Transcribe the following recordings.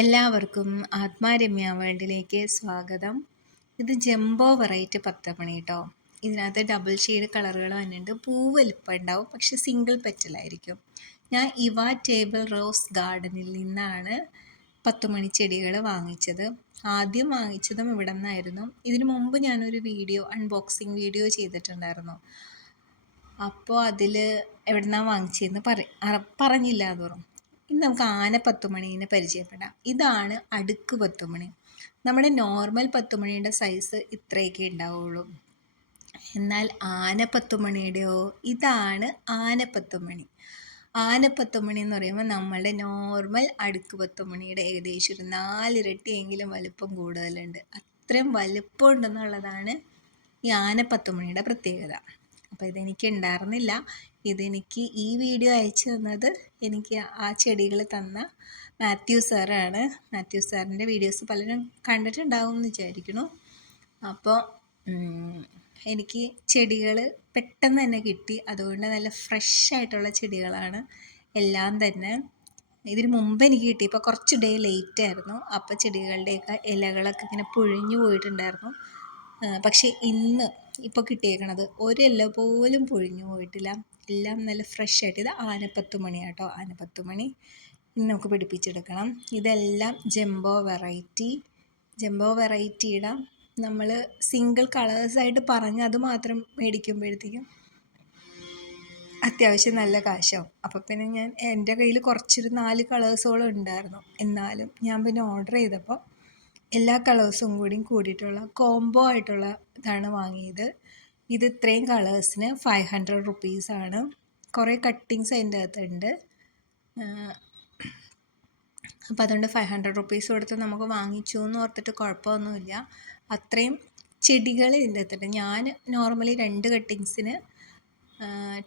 എല്ലാവർക്കും ആത്മാരമ്യ വേൾഡിലേക്ക് സ്വാഗതം. ഇത് ജംബോ വെറൈറ്റി 10 മണി കേട്ടോ. ഇതിനകത്ത് ഡബിൾ ഷെയ്ഡ് കളറുകൾ വന്നിട്ടുണ്ട്. പൂ വലിപ്പം ഉണ്ടാവും, പക്ഷെ സിംഗിൾ പെറ്റലായിരിക്കും. ഞാൻ ഇവ ടേബിൾ റോസ് ഗാർഡനിൽ നിന്നാണ് 10 മണി ചെടികൾ വാങ്ങിച്ചത്. ആദ്യം വാങ്ങിച്ചതും ഇവിടെ നിന്നായിരുന്നു. ഇതിനു മുമ്പ് ഞാനൊരു അൺബോക്സിങ് വീഡിയോ ചെയ്തിട്ടുണ്ടായിരുന്നു. അപ്പോൾ അതിൽ എവിടെ നിന്നാണ് വാങ്ങിച്ചതെന്ന് പറഞ്ഞില്ല എന്ന് പറഞ്ഞു. ഇനി നമുക്ക് ആന 10 മണീനെ പരിചയപ്പെടാം. ഇതാണ് അടുക്ക് 10 മണി. നമ്മുടെ നോർമൽ 10 മണിയുടെ സൈസ് ഇത്രയൊക്കെ ഉണ്ടാവുള്ളൂ. എന്നാൽ ആന 10 മണിയുടെയോ, ഇതാണ് ആന 10 മണി. ആന 10 മണി എന്ന് പറയുമ്പോൾ നമ്മളുടെ നോർമൽ അടുക്ക് 10 മണിയുടെ ഏകദേശം ഒരു 4 ഇരട്ടിയെങ്കിലും വലുപ്പം കൂടുതലുണ്ട്. അത്രയും വലുപ്പം ഉണ്ടെന്നുള്ളതാണ് ഈ ആന 10 മണിയുടെ പ്രത്യേകത. അപ്പോൾ ഇതെനിക്ക് ഉണ്ടായിരുന്നില്ല. ഇതെനിക്ക് ഈ വീഡിയോ അയച്ചു തന്നത് എനിക്ക് ആ ചെടികൾ തന്ന മാത്യു സാറാണ്. മാത്യു സാറിൻ്റെ വീഡിയോസ് പലരും കണ്ടിട്ടുണ്ടാവും എന്ന് വിചാരിക്കുന്നു. അപ്പോൾ എനിക്ക് ചെടികൾ പെട്ടെന്ന് തന്നെ കിട്ടി. അതുകൊണ്ട് നല്ല ഫ്രഷ് ആയിട്ടുള്ള ചെടികളാണ് എല്ലാം തന്നെ. ഇതിന് മുമ്പ് എനിക്ക് കിട്ടി. ഇപ്പോൾ കുറച്ച് ഡേ ലേറ്റ് ആയിരുന്നു. അപ്പോൾ ചെടികളുടെയൊക്കെ ഇലകളൊക്കെ ഇങ്ങനെ പൊഴിഞ്ഞു പോയിട്ടുണ്ടായിരുന്നു. പക്ഷേ ഇപ്പോൾ കിട്ടിയേക്കണത് ഒരു ഇല പോലും പൊഴിഞ്ഞു പോയിട്ടില്ല. എല്ലാം നല്ല ഫ്രഷ് ആയിട്ട്. ഇത് ആന 10 മണിയാട്ടോ. ആന 10 മണി ഇന്ന് നമുക്ക് പിടിപ്പിച്ചെടുക്കണം. ഇതെല്ലാം ജംബോ വെറൈറ്റിയുടെ നമ്മൾ സിംഗിൾ കളേഴ്സായിട്ട് പറഞ്ഞ് അത് മാത്രം മേടിക്കുമ്പോഴത്തേക്കും അത്യാവശ്യം നല്ല കാശാവും. അപ്പോൾ പിന്നെ എൻ്റെ കയ്യിൽ കുറച്ചൊരു 4 കളേഴ്സോളം ഉണ്ടായിരുന്നു. എന്നാലും ഞാൻ പിന്നെ ഓർഡർ ചെയ്തപ്പോൾ എല്ലാ കളേഴ്സും കൂടിയിട്ടുള്ള കോംബോ ആയിട്ടുള്ള ഇതാണ് വാങ്ങിയത്. ഇത് ഇത്രയും കളേഴ്സിന് 500 റുപ്പീസാണ്. കുറേ കട്ടിങ്സ് അതിൻ്റെ അകത്തുണ്ട്. അപ്പോൾ അതുകൊണ്ട് 500 റുപ്പീസ് കൊടുത്ത് നമുക്ക് വാങ്ങിച്ചു എന്ന് ഓർത്തിട്ട് കുഴപ്പമൊന്നുമില്ല. അത്രയും ചെടികൾ ഇതിൻ്റെ അകത്തുണ്ട്. ഞാൻ നോർമലി 2 കട്ടിങ്സിന്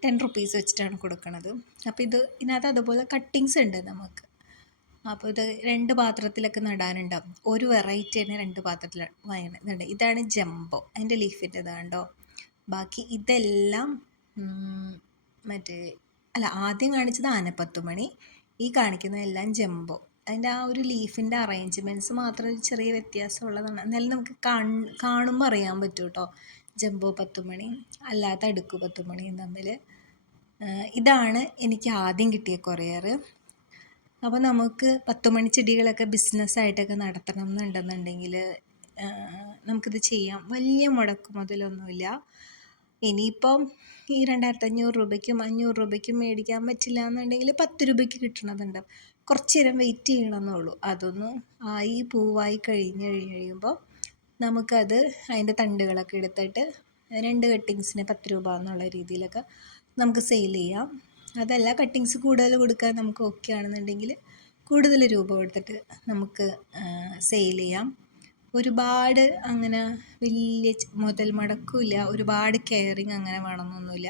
10 റുപ്പീസ് വെച്ചിട്ടാണ് കൊടുക്കുന്നത്. അപ്പോൾ ഇതിനകത്ത് അതുപോലെ കട്ടിങ്സ് ഉണ്ട് നമുക്ക്. അപ്പോൾ ഇത് 2 പാത്രത്തിലൊക്കെ നടാനുണ്ടാവും. ഒരു വെറൈറ്റി തന്നെ 2 പാത്രത്തിൽ വാങ്ങുന്നുണ്ട്. ഇതാണ് ജംബോ. അതിൻ്റെ ലീഫിൻ്റെ ഇതാണ്ടോ. ബാക്കി ഇതെല്ലാം ആദ്യം കാണിച്ചത് ആന 10 മണി. ഈ കാണിക്കുന്നതെല്ലാം ജംബോ. അതിൻ്റെ ആ ഒരു ലീഫിൻ്റെ അറേഞ്ച്മെൻറ്റ്സ് മാത്രം ഒരു ചെറിയ വ്യത്യാസമുള്ളതാണ്. എന്നാലും നമുക്ക് കാണുമ്പോൾ അറിയാൻ പറ്റും കേട്ടോ. ജംബോ 10 മണി അല്ലാത്ത അടുക്ക് 10 മണിയും തമ്മിൽ. ഇതാണ് എനിക്ക് ആദ്യം കിട്ടിയ കൊറിയർ. അപ്പോൾ നമുക്ക് 10 മണി ചെടികളൊക്കെ ബിസിനസ്സായിട്ടൊക്കെ നടത്തണം എന്നുണ്ടെന്നുണ്ടെങ്കിൽ നമുക്കിത് ചെയ്യാം. വലിയ മുടക്ക് മുതലൊന്നുമില്ല. ഇനിയിപ്പം ഈ 2500 രൂപയ്ക്കും 500 രൂപയ്ക്കും മേടിക്കാൻ പറ്റില്ല എന്നുണ്ടെങ്കിൽ 10 രൂപയ്ക്ക് കിട്ടണതുണ്ട്. കുറച്ച് നേരം വെയിറ്റ് ചെയ്യണമെന്നുള്ളൂ. അതൊന്ന് പൂവായി കഴിയുമ്പോൾ നമുക്കത് അതിൻ്റെ തണ്ടുകളൊക്കെ എടുത്തിട്ട് 2 കട്ടിങ്സിന് 10 രൂപ എന്നുള്ള രീതിയിലൊക്കെ നമുക്ക് സെയിൽ ചെയ്യാം. അതല്ല കട്ടിങ്സ് കൂടുതൽ കൊടുക്കാൻ നമുക്ക് ഓക്കെ ആണെന്നുണ്ടെങ്കിൽ കൂടുതൽ രൂപ കൊടുത്തിട്ട് നമുക്ക് സെയിൽ ചെയ്യാം. ഒരുപാട് അങ്ങനെ വലിയ മുതൽ മുടക്കില്ല. ഒരുപാട് കെയറിങ് അങ്ങനെ വേണമെന്നൊന്നുമില്ല.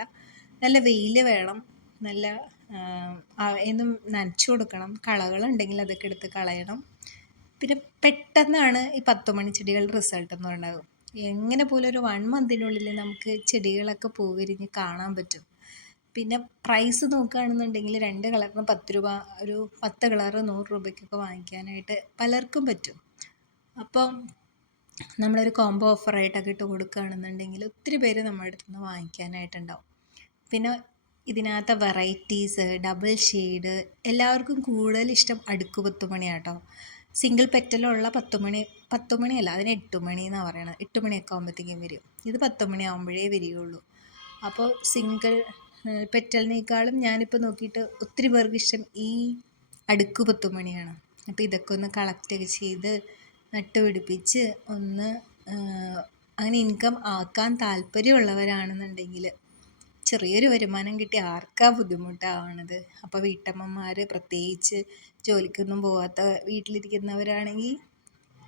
നല്ല വെയിൽ വേണം. നല്ല എന്നും നനച്ചു കൊടുക്കണം. കളകളുണ്ടെങ്കിൽ അതൊക്കെ എടുത്ത് കളയണം. പിന്നെ പെട്ടെന്നാണ് ഈ 10 മണി ചെടികളുടെ റിസൾട്ട് എന്ന് പറയുന്നത്. എങ്ങനെ പോലും ഒരു 1 മന്തിനുള്ളിൽ നമുക്ക് ചെടികളൊക്കെ പൂവിരിഞ്ഞ് കാണാൻ പറ്റും. പിന്നെ പ്രൈസ് നോക്കുകയാണെന്നുണ്ടെങ്കിൽ 2 കളറിന് 10 രൂപ, ഒരു 10 കളറ് 100 രൂപയ്ക്കൊക്കെ വാങ്ങിക്കാനായിട്ട് പലർക്കും പറ്റും. അപ്പം നമ്മളൊരു കോംബോ ഓഫറായിട്ടൊക്കെ ഇട്ട് കൊടുക്കുകയാണെന്നുണ്ടെങ്കിൽ ഒത്തിരി പേര് നമ്മുടെ അടുത്ത് നിന്ന് വാങ്ങിക്കാനായിട്ടുണ്ടാവും. പിന്നെ ഇതിനകത്ത് വെറൈറ്റീസ്, ഡബിൾ ഷെയ്ഡ്, എല്ലാവർക്കും കൂടുതൽ ഇഷ്ടം അടുക്ക് 10 മണിയാട്ടോ. സിംഗിൾ പെറ്റലുള്ള 10 മണിയല്ല, അതിന് 8 മണി എന്നാണ് പറയണത്. 8 മണിയൊക്കെ ആകുമ്പോഴത്തേക്കും വരും. ഇത് 10 മണി ആകുമ്പോഴേ വരികയുള്ളൂ. അപ്പോൾ സിംഗിൾ പെറ്റലിനേക്കാളും ഞാനിപ്പോൾ നോക്കിയിട്ട് ഒത്തിരി പേർക്ക് ഇഷ്ടം ഈ അടുക്ക് 10 മണിയാണ്. അപ്പോൾ ഇതൊക്കെ ഒന്ന് കളക്റ്റൊക്കെ ചെയ്ത് നട്ടുപിടിപ്പിച്ച് ഒന്ന് അങ്ങനെ ഇൻകം ആക്കാൻ താല്പര്യമുള്ളവരാണെന്നുണ്ടെങ്കിൽ ചെറിയൊരു വരുമാനം കിട്ടി ആർക്കാ ബുദ്ധിമുട്ടാവണത്. അപ്പോൾ വീട്ടമ്മമാർ, പ്രത്യേകിച്ച് ജോലിക്കൊന്നും പോകാത്ത വീട്ടിലിരിക്കുന്നവരാണെങ്കിൽ,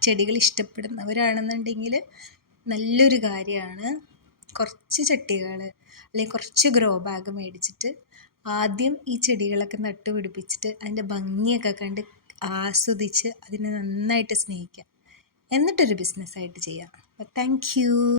ചെടികൾ ഇഷ്ടപ്പെടുന്നവരാണെന്നുണ്ടെങ്കിൽ നല്ലൊരു കാര്യമാണ്. കുറച്ച് ചട്ടികൾ അല്ലെങ്കിൽ കുറച്ച് ഗ്രോ ബാഗ് മേടിച്ചിട്ട് ആദ്യം ഈ ചെടികളൊക്കെ നട്ടുപിടിപ്പിച്ചിട്ട് അതിൻ്റെ ഭംഗിയൊക്കെ കണ്ട് ആസ്വദിച്ച് അതിനെ നന്നായിട്ട് സ്നേഹിക്കാം. എന്നിട്ടൊരു ബിസിനസ്സായിട്ട് ചെയ്യാം. അപ്പോൾ താങ്ക് യു.